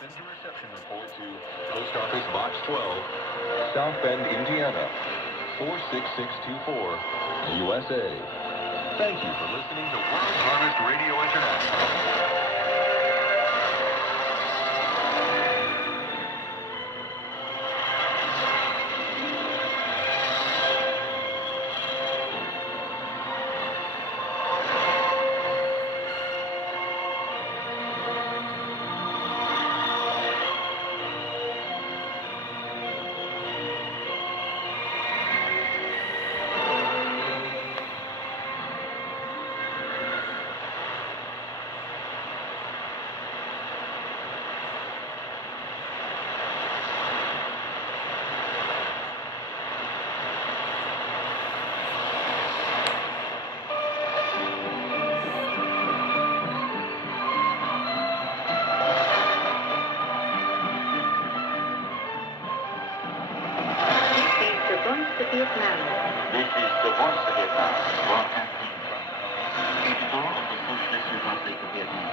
Send your reception report to Post Office Box 12, South Bend, Indiana, 46624, USA. Thank you for listening to World Harvest Radio International. Vietnam. This is the voice of Vietnam, broadcasting from the capital of the Socialist Republic of Vietnam.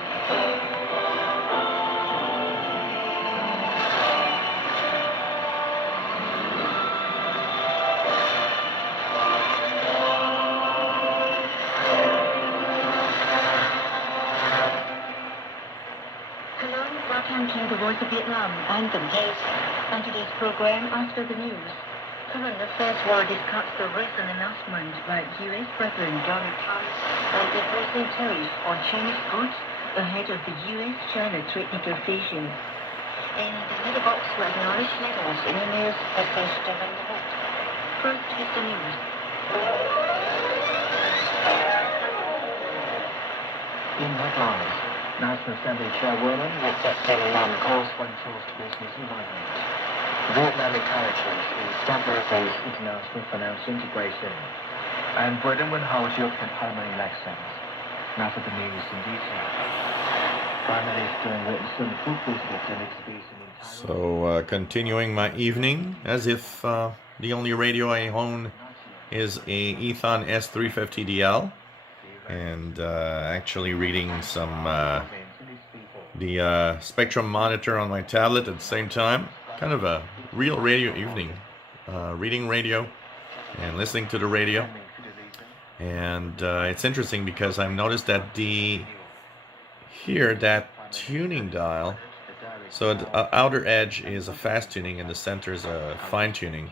Hello, welcome to the Voice of Vietnam. I'm the host on today's program After the News. Current affairs will discuss the recent announcement by U.S. President Donald Trump on imposing tariffs on Chinese goods ahead of the U.S.-China trade negotiations. In the middle box will acknowledge letters and emails that can develop the vote. First is the news. In headlines, National Assembly Chairwoman Mr. Lam calls for improved business environment. Vietnam encourages establishing international financial integration, and Britain will hold European Parliament elections. Now for the news in detail. Prime Minister Wilson food business and exhibition in So, continuing my evening, as if the only radio I own is a Eton S350DL, and actually reading some the spectrum monitor on my tablet at the same time. Kind of a real radio evening, reading radio and listening to the radio. And it's interesting because I've noticed that that tuning dial, so the outer edge is a fast tuning and the center is a fine tuning.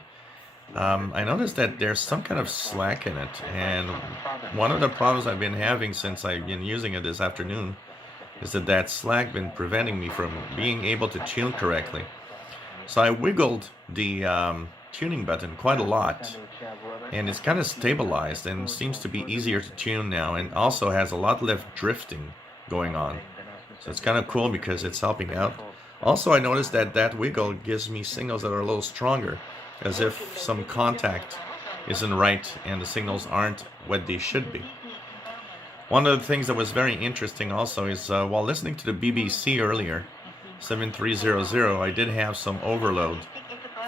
I noticed that there's some kind of slack in it, and one of the problems I've been having since I've been using it this afternoon is that slack been preventing me from being able to tune correctly. So I wiggled the tuning button quite a lot, and it's kind of stabilized and seems to be easier to tune now, and also has a lot less drifting going on. So it's kind of cool because it's helping out. Also, I noticed that wiggle gives me signals that are a little stronger, as if some contact isn't right and the signals aren't what they should be. One of the things that was very interesting also is while listening to the BBC earlier, 7300, I did have some overload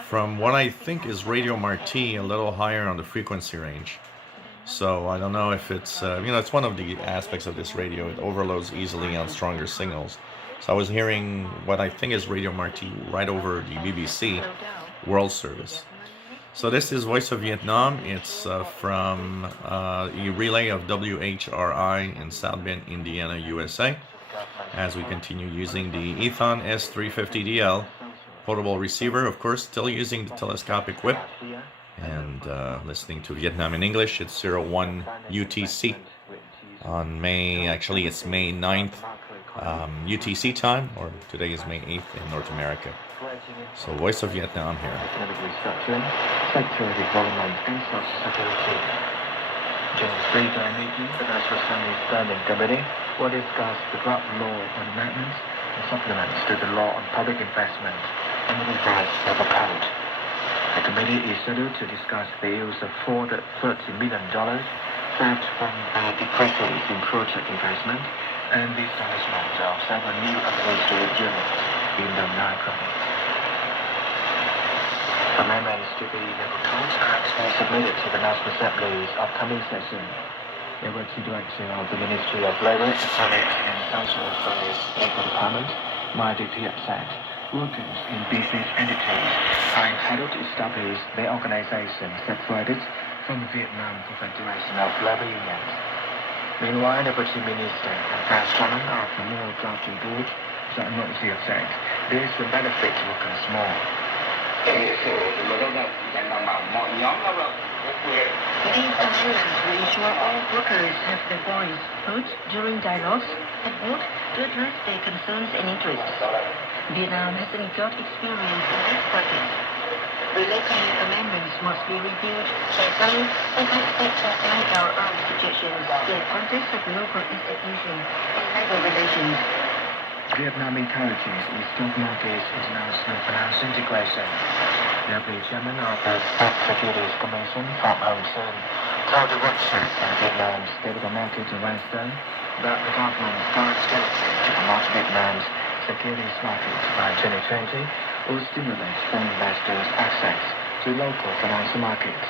from what I think is Radio Marti, a little higher on the frequency range. So I don't know if it's, it's one of the aspects of this radio. It overloads easily on stronger signals. So I was hearing what I think is Radio Marti right over the BBC World Service. So this is Voice of Vietnam. It's from a relay of WHRI in South Bend, Indiana, USA. As we continue using the Eton S350DL portable receiver, of course, still using the telescopic whip, and listening to Vietnam in English. It's 01 UTC on May 9th UTC time, or today is May 8th in North America. So Voice of Vietnam here. Secretary of Development and Social Security. During the three-day meeting, the National Assembly Standing Committee will discuss the draft law on amendments and supplements to the law on public investment and the revised labor code. The committee is scheduled to discuss the use of $430 million saved from the decreases in project investment and the establishment of several new administrative units in the Nine Province. Amendments to the Labor Code Act were submitted to the National Assembly's upcoming session. The Executive Director of the Ministry of Labour, Economic and Social Affairs Labor Department Minority upset. Workers in business entities are entitled to establish their organization separated from the Vietnam Confederation of Labor Unions. Meanwhile, the Deputy Minister and Vice Chairman of the More Drafting Board are not upset. This will benefit workers more. These amendments will ensure all workers have their voice heard during dialogues and vote to address their concerns and interests. Vietnam has an got experience in this practice. Related amendments must be reviewed carefully and aspects that like our own suggestions in the context of local institutions and labor relations. Vietnam encourages its stock market's international finance integration. The chairman of the Securities Commission, Phạm Hồng Sơn, told the workshop on Vietnam's capital market on Wednesday that the government's current strategy to promote Vietnam's securities market by 2020 will stimulate foreign investors' access to local financial markets.